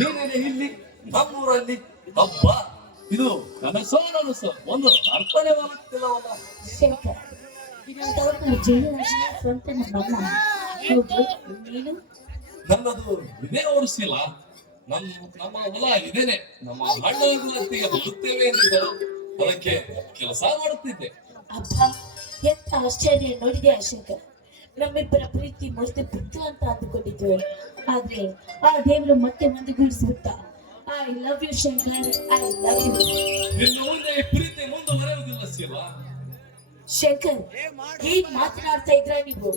ನೀನೇನೆ ಇಲ್ಲಿ ನಮ್ಮೂರಲ್ಲಿ ಹಬ್ಬ. ಇದು ಕನಸೋ ನನಸೋ ಒಂದು ಅರ್ಥನೇ ಆಗುತ್ತಿಲ್ಲವಲ್ಲ. ಶಂಕರ, ಇದೊಂದು ಜಯರಾಜನ ಸ್ವಂತ ಮಗ. ಹೌದು, ನೀನು? ನನ್ನದು ಇದೇ ವರ್ಷಿಲ್ಲ. ನಮ್ಮ ಹೊಲ ಇದೇನೆ. ನಮ್ಮ ಹಣ್ಣುಗಳೊತ್ತಿಗೆ ಹೋಗುತ್ತೇವೆ ಎಂದಿದ್ದರು. ಅದಕ್ಕೆ ಕೆಲಸ ಮಾಡುತ್ತಿದ್ದೆ. ಅಪ್ಪ, ಎಂತ ಆಶ್ಚರ್ಯ ನೋಡಿದೆ ಶಂಕರ್. ನಮ್ಮಿಬ್ಬರ ಪ್ರೀತಿ ಮುರಿದು ಬಿತ್ತು ಅಂತ ಅಂದುಕೊಂಡಿದ್ವಿ, ಆದ್ರೆ ಆ ದೇವರು ಮತ್ತೆ ಒಂದುಗೂಡಿಸ್ಬಿಟ್ಟ. I love you Shankar, I love you. ಇನ್ನು ಮುಂದೆ ಈ ಪ್ರೀತಿ ಮುಂದುವರೆಯುವುದಿಲ್ಲ ಶಿವ. ಶಂಕರ್, ಏನ್ ಮಾತನಾಡ್ತಾ ಇದ್ರ ನೀವು?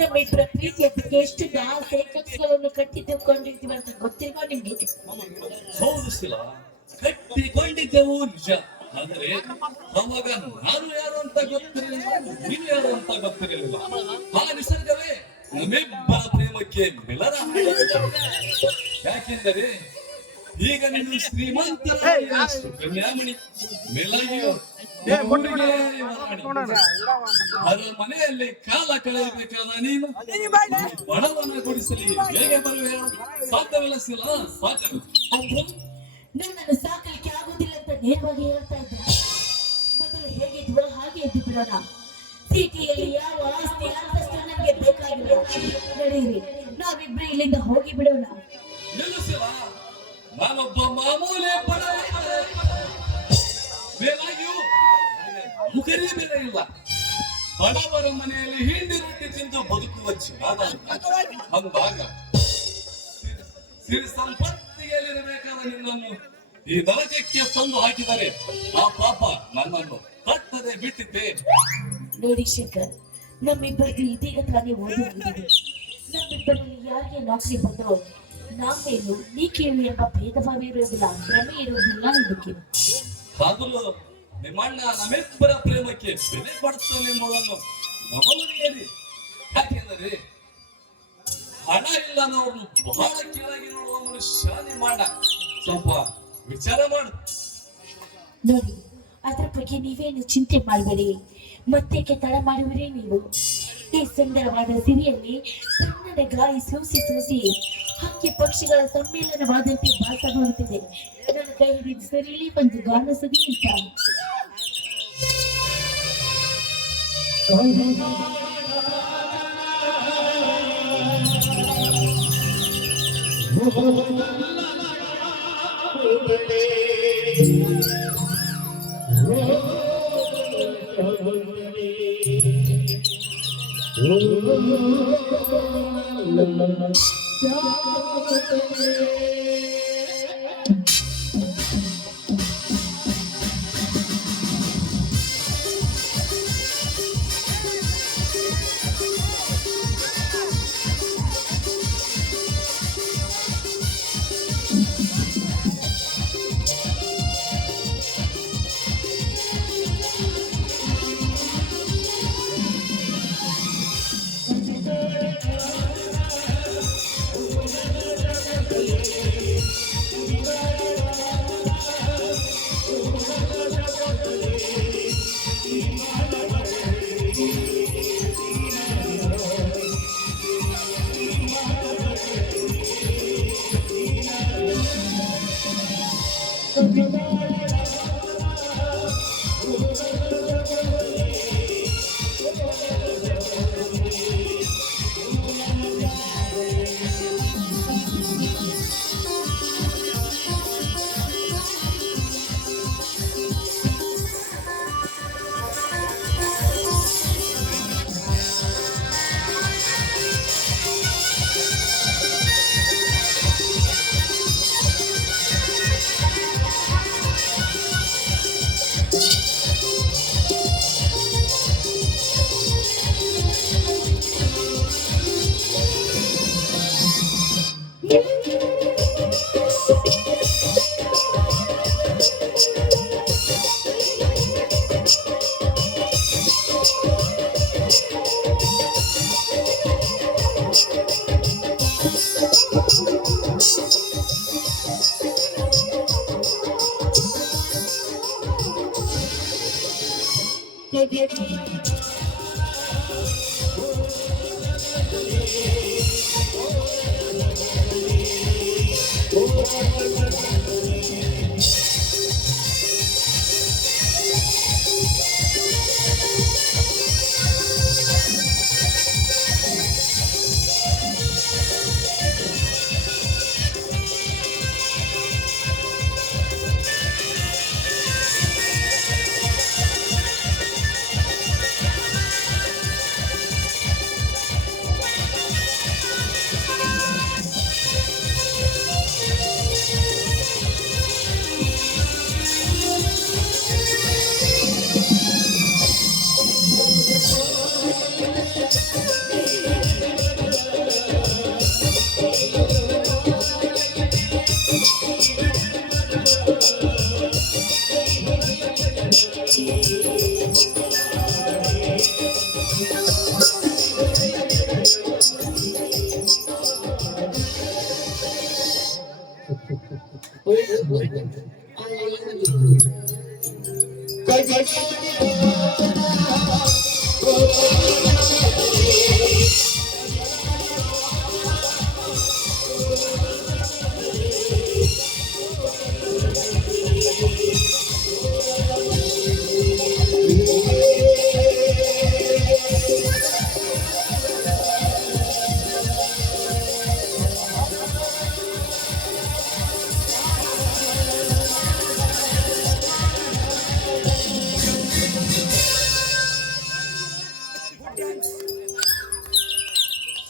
ನಮ್ಮಿಬ್ಬರ ಪ್ರೀತಿಯ ಬಗ್ಗೆ ಎಷ್ಟು ಆಸೆ ಕನಸುಗಳನ್ನು ಕಟ್ಟಿದ್ದುಕೊಂಡಿದ್ದೀವಿ ಅಂತ ಗೊತ್ತಿಲ್ವಾ ನಿಮ್ಗೆ? ಹೌದು ಶಿಲ, ಕಟ್ಟಿಕೊಂಡಿದ್ದೆವು ನಿಜ. ಆದರೆ ಅವಾಗ ನಾನು ಯಾರು ಅಂತ ಗೊತ್ತಿರಲಿಲ್ಲ, ನೀನು ಯಾರು ಅಂತ ಗೊತ್ತಿರಲಿಲ್ಲ. ಆ ನಿಸರ್ಗವೇ ನಮ್ಮಿಬ್ಬರ ಪ್ರೇಮಕ್ಕೆ ಮಿಲನ. ಯಾಕೆಂದರೆ ಈಗ ನೀನು ಶ್ರೀಮಂತರ ಕನ್ಯಾಮಣಿ, ಮೆಲಗಿಯು ಅರಮನೆಯಲ್ಲಿ ಕಾಲ ಕಳೆಯಬೇಕಾದ ನೀನು ಬಡವನ ಗುಡಿಸಲಿ ಹೇಗೆ ಬರುವೆ? ಸಾಧ್ಯವಿಲ್ಲ ಶಿಲ, ಸಾಧ್ಯವಿಲ್ಲ. ಅಂದ್ರೆ ನನ್ನನ್ನು ಸಾಕಲಿಕ್ಕೆ ಆಗುದಿಲ್ಲ ಅಂತ ನೇರವಾಗಿ ಹೇಳ್ತಾ ಇದ್ದ. ಮೊದಲು ಹೇಗಿದ್ವೋ ಹಾಗೆ ಇದ್ದು ಬಿಡೋಣ. ಸಿಟಿಯಲ್ಲಿ ಯಾವ ಆಸ್ತಿ ಅಂತಸ್ತು ನನಗೆ ಬೇಕಾಗಿಲ್ಲ. ನಡೆಯಿರಿ, ನಾವಿಬ್ರು ಇಲ್ಲಿಂದ ಹೋಗಿ ಬಿಡೋಣ. ನಿಲ್ಲಿಸಿಲ್ಲ, ನಾನೊಬ್ಬ ಮಾಮೂಲಿ ಬಡವ. ಮೇಲಾಗಿಯೂ ಮುಖರಿ ಬೆಲೆ ಇಲ್ಲ. ಬಡವರ ಮನೆಯಲ್ಲಿ ಹಿಂಡಿ ರೊಟ್ಟಿ ತಿಂದು ಬದುಕುವ ಜೀವನ. ಅಂದಾಗ ಸಿರಿ ಸಂಪತ್ತಿಗೆಲ್ಲಿರಬೇಕಾದ ನಿನ್ನನ್ನು ಈ ನರಕಕ್ಕೆ ತಂದು ಹಾಕಿದರೆ ಆ ಪಾಪ ನನ್ನನ್ನು ತಟ್ಟದೆ ಬಿಟ್ಟಿದ್ದೆ. ನೋಡಿ ಶಂಕರ್, ನಮ್ಮಿಬ್ಬರಿಗೆ ಇದೀಗ ತಾನೇ ಓದಿ ಮುಗಿದಿದೆ. ನಮ್ಮಿಬ್ಬರಲ್ಲಿ ಯಾರಿಗೆ ನೌಕರಿ ಬಂದೋ ನಾವೇನು ನೀ ಕೇಳಿ ಎಂಬ ಭೇದ ಭಾವ ಇರುವುದಿಲ್ಲ, ಭ್ರಮೆ ಇರುವುದಿಲ್ಲ. ಇದಕ್ಕೆ ಆದರೂ ನಿಮ್ಮಣ್ಣ ನಮ್ಮಿಬ್ಬರ ಪ್ರೇಮಕ್ಕೆ ಬೆಲೆ ಕೊಡುತ್ತಾನೆ ಎಂಬುದನ್ನು ಗಮನಿಸಿರಿ. ಯಾಕೆಂದರೆ ಹಣ ಇಲ್ಲದವರು ಬಹಳ ಕೆಳಗೆ ನೋಡುವ ಮನುಷ್ಯ ನಿಮ್ಮಣ್ಣ. ಸ್ವಲ್ಪ ವಿಚಾರ ಮಾಡು. ನೋಡಿ, ಅದ್ರ ಬಗ್ಗೆ ನೀವೇನು ಚಿಂತೆ ಮಾಡಬೇಡಿ. ಮತ್ತೆ ತಡ ಮಾಡುವರೇ ನೀವು. ಈ ಸುಂದರವಾದ ಸಿರಿಯಲ್ಲಿ ತಣ್ಣನೆ ಗಾಳಿ ಸೂಸಿ ಸೂಸಿ ಹಕ್ಕಿ ಪಕ್ಷಿಗಳ ಸಮ್ಮೇಳನವಾದಂತೆ ಭಾಸವಾಗುತ್ತಿದೆ. ನನ್ನ ಕೈ ಹಿಡಿದು ಸರಿಲಿ ಒಂದು ಗಾನ ಸದಿ ಅಂತ.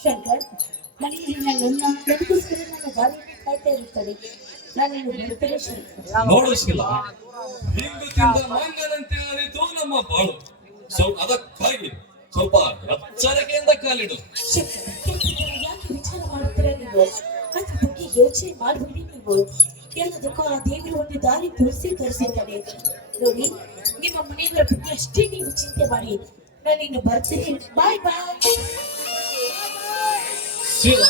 ಶಂಕರ್, ಮನೆಯಲ್ಲಿ ನನ್ನ ನನಗೋಸ್ಕರ ನನ್ನ ಗಾಡಿ ಕಾಯ್ತಾ ಇರುತ್ತದೆ. ನಾನೇನು ಬರುತ್ತಲೇ ಶಂಕರ್. ನೋಡಿಸಿಲ್ಲ ಹಿಂಗು ತಿಂದ ಮಂಗನಂತೆ ಆರಿತು ನಮ್ಮ ಬಾಳು. ಅದಕ್ಕಾಗಿ ಸ್ವಲ್ಪ ಎಚ್ಚರಿಕೆಯಿಂದ ಕಾಲಿಡು. ಶಂಕರ್, ಯಾಕೆ ವಿಚಾರ ಮಾಡುತ್ತೀರಾ ನೀವು? ಅದ್ರ ಬಗ್ಗೆ ಯೋಚನೆ ಮಾಡಬೇಡಿ ನೀವು. ಎಲ್ಲದಕ್ಕೂ ಆ ದೇವರು ಒಂದು ದಾರಿ ತೋರಿಸಿ ಕಳಿಸಿದ್ದಾನೆ. ನೋಡಿ, ನಿಮ್ಮ ಮನೆಯವರ ಬಗ್ಗೆ ಅಷ್ಟೇ ನೀವು ಚಿಂತೆ ಮಾಡಿ. ನಾನಿನ್ನು ಬರ್ತೀನಿ. ಬಾಯ್ ಬಾಯ್. ಶೀಲ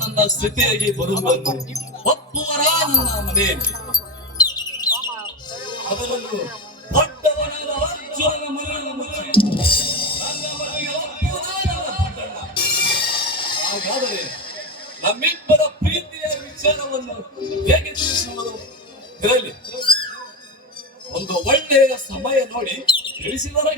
ನನ್ನ ಸ್ಥಿತಿಯಾಗಿ ಬರುವುದನ್ನು ಒಪ್ಪುವರ ನನ್ನ ಮನೆಯಲ್ಲಿ, ಅದರಲ್ಲೂ ದೊಡ್ಡವನಾದ ಅರ್ಜುನನ ಮನೆಯನ್ನು ಮುಚ್ಚಿ ನನ್ನ ಮನೆಗೆ ಒಪ್ಪುವರ ನನ್ನ ದೊಡ್ಡಣ್ಣ. ಹಾಗಾದರೆ ನಮ್ಮಿಬ್ಬರ ಪ್ರೀತಿಯ ವಿಚಾರವನ್ನು ಹೇಗೆ ತಿಳಿಸುವುದು? ಇರಲಿ, ಒಂದು ಒಳ್ಳೆಯ ಸಮಯ ನೋಡಿ ತಿಳಿಸಿದರೆ